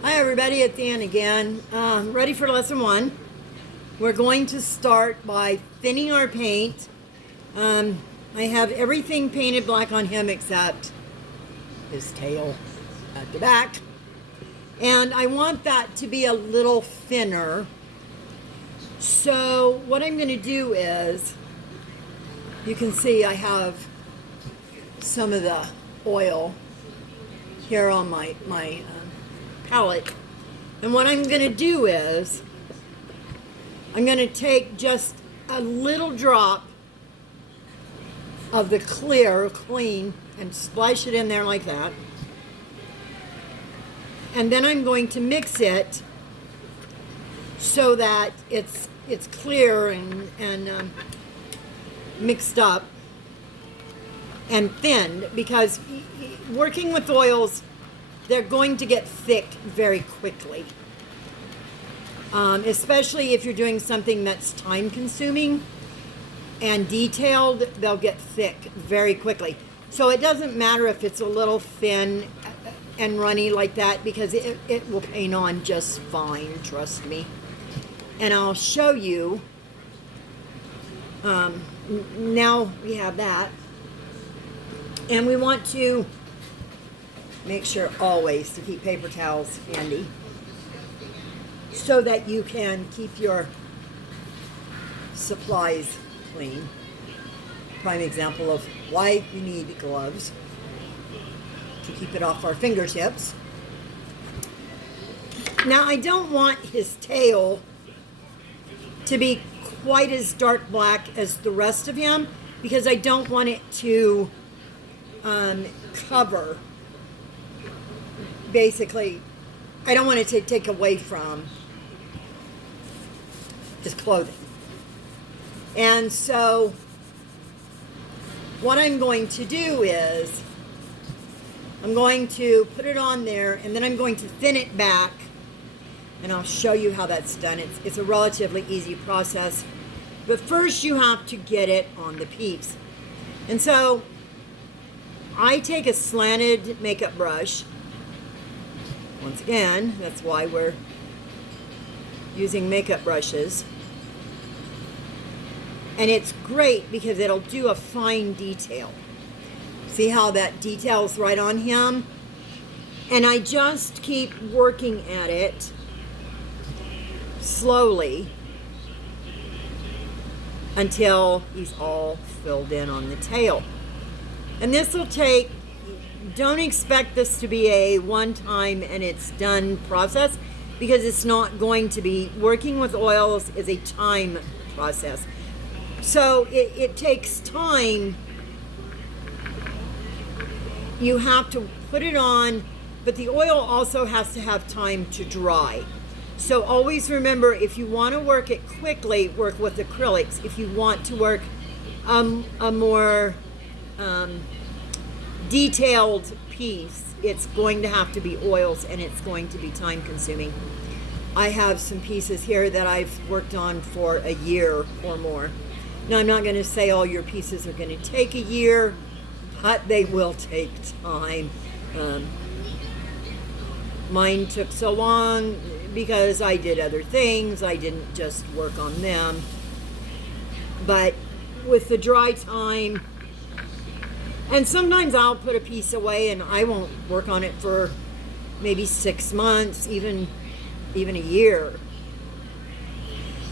Hi everybody, it's Ann again. Ready for lesson one. We're going to start by thinning our paint. I have everything painted black on him except his tail at the back. And I want that to be a little thinner. So what I'm going to do is, you can see I have some of the oil here on my palette. And what I'm going to do is, I'm going to take just a little drop of the clean, and splash it in there like that. And then I'm going to mix it so that it's clear and mixed up and thinned, because working with oils, they're going to get thick very quickly. Especially if you're doing something that's time consuming and detailed, they'll get thick very quickly. So it doesn't matter if it's a little thin and runny like that, because it will paint on just fine, trust me. And I'll show you, now we have that. And we want to make sure always to keep paper towels handy so that you can keep your supplies clean. Prime example of why you need gloves, to keep it off our fingertips. Now I don't want his tail to be quite as dark black as the rest of him, because I don't want it to cover. Basically, I don't want it to take away from his clothing. And so what I'm going to do is, I'm going to put it on there, and then I'm going to thin it back, and I'll show you how that's done. It's a relatively easy process, but first you have to get it on the piece. And so I take a slanted makeup brush. Once again, that's why we're using makeup brushes. And it's great because it'll do a fine detail. See how that details right on him? And I just keep working at it slowly until he's all filled in on the tail. And this will take, don't expect this to be a one-time and it's done process, because it's not going to be. Working with oils is a time process. So it takes time. You have to put it on, but the oil also has to have time to dry. So always remember, if you want to work it quickly, work with acrylics. If you want to work a more detailed piece, it's going to have to be oils, and it's going to be time consuming. I have some pieces here that I've worked on for a year or more. Now, I'm not going to say all your pieces are going to take a year, but they will take time. Mine took so long because I did other things. I didn't just work on them. But with the dry time, and sometimes I'll put a piece away and I won't work on it for maybe 6 months, even a year.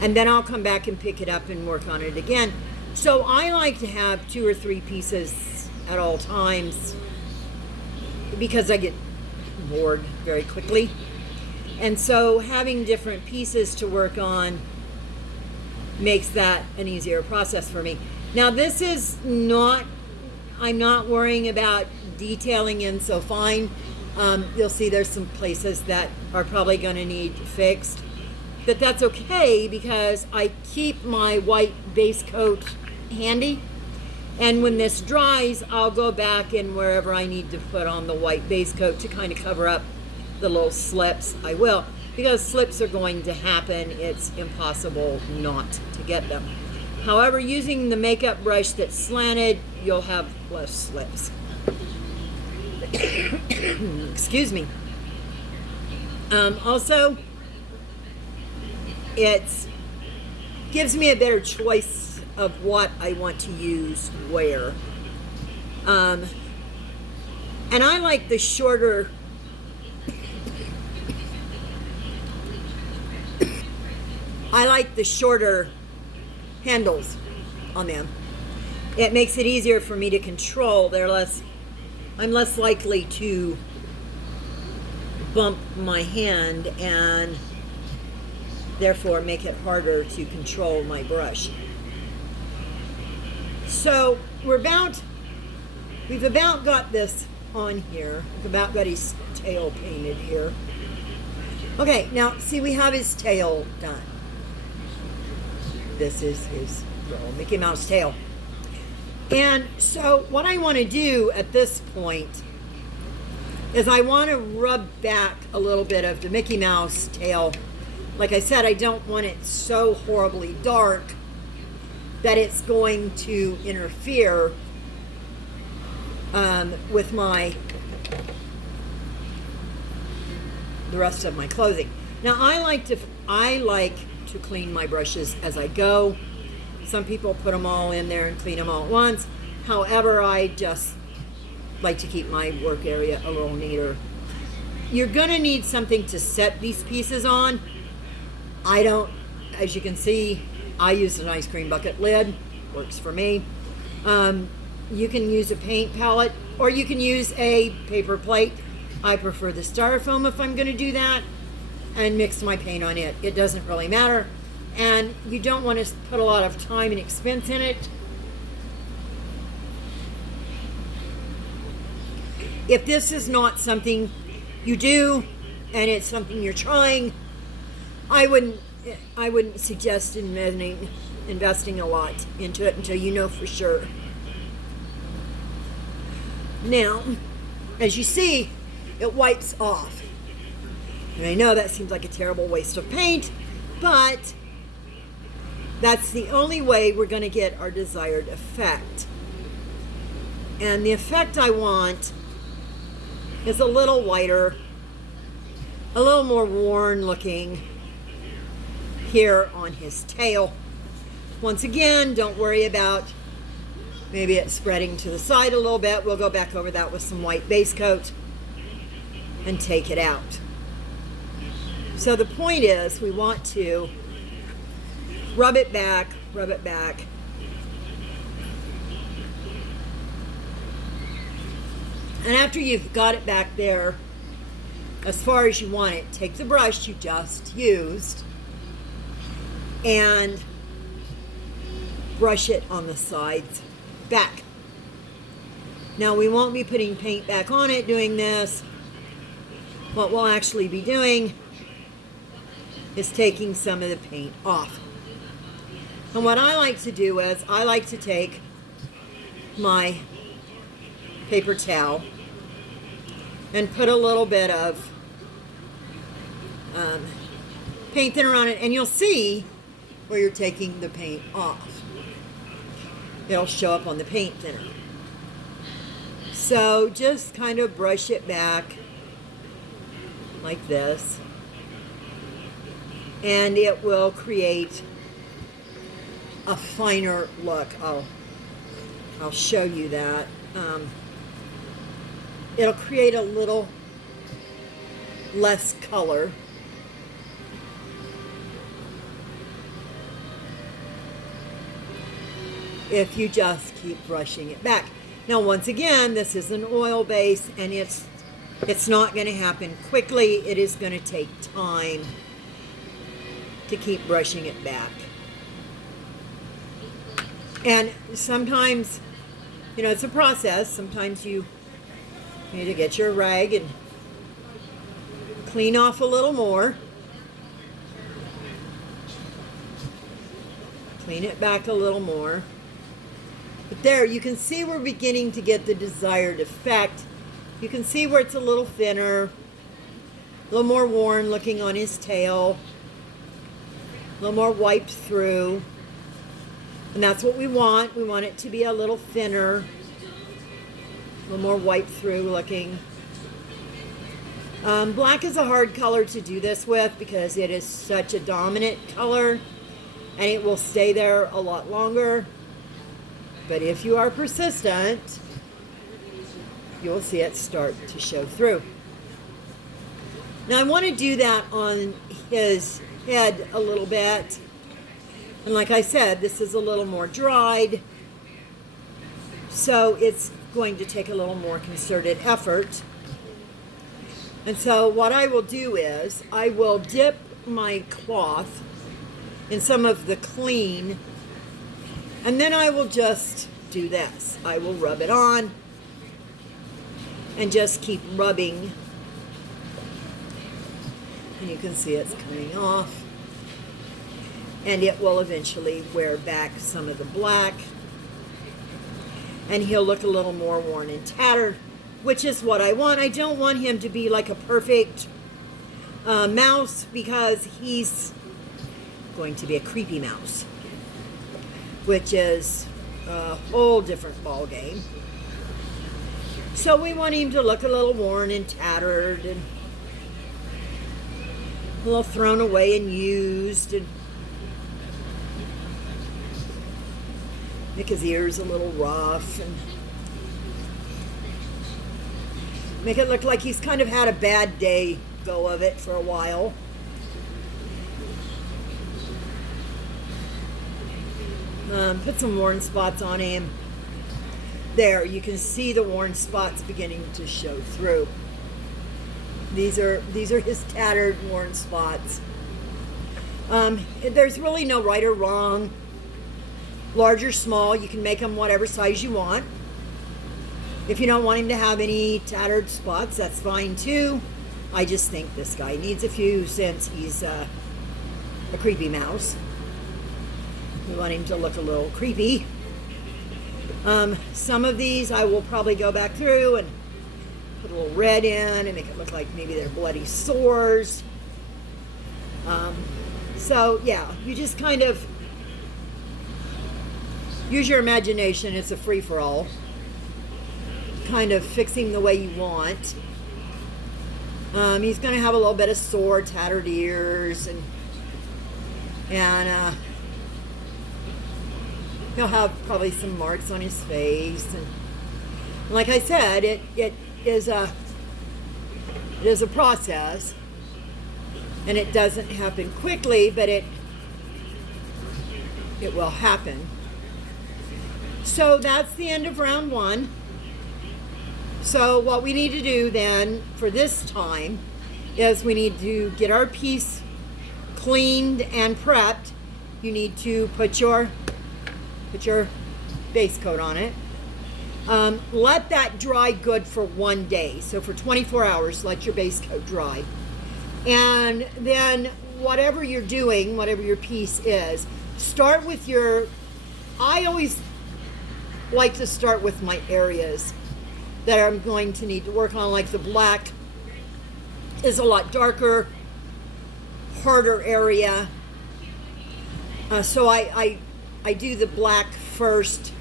And then I'll come back and pick it up and work on it again. So I like to have 2 or 3 pieces at all times, because I get bored very quickly. And so having different pieces to work on makes that an easier process for me. Now this is not, I'm not worrying about detailing in so fine. You'll see there's some places that are probably going to need fixed. But that's okay, because I keep my white base coat handy. And when this dries, I'll go back and wherever I need to put on the white base coat to kind of cover up the little slips, I will. Because slips are going to happen. It's impossible not to get them. However, using the makeup brush that's slanted, you'll have less slips. Excuse me. Also, it gives me a better choice of what I want to use where. And I like the shorter handles on them. It makes it easier for me to control. I'm less likely to bump my hand and therefore make it harder to control my brush. So we've about got this on here. We've about got his tail painted here. Okay, now see, we have his tail done. This is his little Mickey Mouse tail. And so what I want to do at this point is I want to rub back a little bit of the Mickey Mouse tail. Like I said, I don't want it so horribly dark that it's going to interfere with the rest of my clothing. Now I like to clean my brushes as I go. Some people put them all in there and clean them all at once. However, I just like to keep my work area a little neater. You're gonna need something to set these pieces on. I don't, as you can see, I use an ice cream bucket lid, works for me. You can use a paint palette or you can use a paper plate. I prefer the styrofoam if I'm gonna do that, and mix my paint on it. It doesn't really matter. And you don't want to put a lot of time and expense in it. If this is not something you do and it's something you're trying, I wouldn't suggest investing a lot into it until you know for sure. Now, as you see, it wipes off. And I know that seems like a terrible waste of paint, but that's the only way we're going to get our desired effect. And the effect I want is a little whiter, a little more worn looking here on his tail. Once again, don't worry about maybe it's spreading to the side a little bit. We'll go back over that with some white base coat and take it out. So the point is, we want to rub it back. And after you've got it back there, as far as you want it, take the brush you just used and brush it on the sides back. Now we won't be putting paint back on it doing this. What we'll actually be doing is taking some of the paint off. And what I like to do is I like to take my paper towel and put a little bit of paint thinner on it, and you'll see where you're taking the paint off. It'll show up on the paint thinner. So just kind of brush it back like this, and it will create a finer look. I'll show you that. It'll create a little less color. If you just keep brushing it back. Now once again, this is an oil base, and it's not going to happen quickly. It is going to take time to keep brushing it back. And sometimes, it's a process. Sometimes you need to get your rag and clean off a little more. Clean it back a little more. But there, you can see we're beginning to get the desired effect. You can see where it's a little thinner, a little more worn looking on his tail, a little more wiped through. And that's what we want. We want it to be a little thinner, a little more wiped through looking. Black is a hard color to do this with because it is such a dominant color and it will stay there a lot longer. But if you are persistent, you'll see it start to show through. Now I want to do that on his head a little bit. And like I said, this is a little more dried. So it's going to take a little more concerted effort. And so what I will do is I will dip my cloth in some of the clean, and then I will just do this. I will rub it on and just keep rubbing. And you can see it's coming off. And it will eventually wear back some of the black. And he'll look a little more worn and tattered, which is what I want. I don't want him to be like a perfect mouse because he's going to be a creepy mouse, which is a whole different ball game. So we want him to look a little worn and tattered and a little thrown away and used, and make his ears a little rough and make it look like he's kind of had a bad day go of it for a while. Put some worn spots on him. There, you can see the worn spots beginning to show through. These are his tattered, worn spots. There's really no right or wrong. Large or small, you can make them whatever size you want. If you don't want him to have any tattered spots, that's fine too. I just think this guy needs a few since he's a creepy mouse. We want him to look a little creepy. Some of these I will probably go back through and put a little red in and make it look like maybe they're bloody sores. So yeah, you just kind of use your imagination. It's a free-for-all. Kind of fixing the way you want. He's going to have a little bit of sore, tattered ears, and he'll have probably some marks on his face. And like I said, it is a process, and it doesn't happen quickly, but it will happen. So that's the end of round one. So what we need to do then for this time is we need to get our piece cleaned and prepped. You need to put your base coat on it. Let that dry good for 1 day. So for 24 hours, let your base coat dry. And then whatever you're doing, whatever your piece is, start with I always like to start with my areas that I'm going to need to work on. Like the black is a lot darker, harder area. So I do the black first.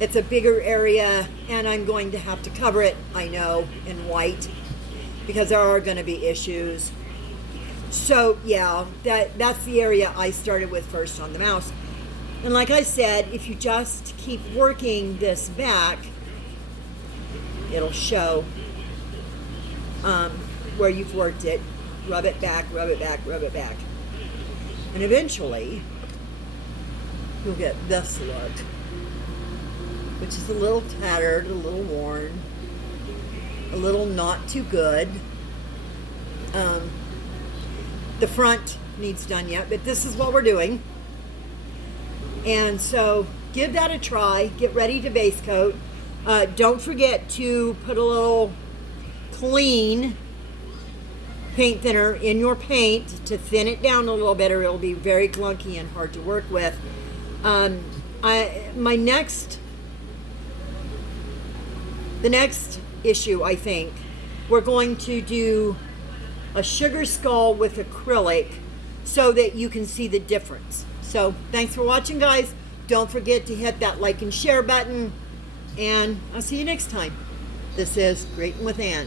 It's a bigger area, and I'm going to have to cover it, I know, in white because there are going to be issues. So yeah, that's the area I started with first on the mouse. And like I said, if you just keep working this back, it'll show where you've worked it. Rub it back, rub it back, rub it back. And eventually, you'll get this look, which is a little tattered, a little worn, a little not too good. The front needs done yet, but this is what we're doing. And so give that a try. Get ready to base coat. Don't forget to put a little clean paint thinner in your paint to thin it down a little bit, or it'll be very clunky and hard to work with. The next issue, I think, we're going to do a sugar skull with acrylic so that you can see the difference. So thanks for watching, guys. Don't forget to hit that like and share button, and I'll see you next time. This is Great with Ann.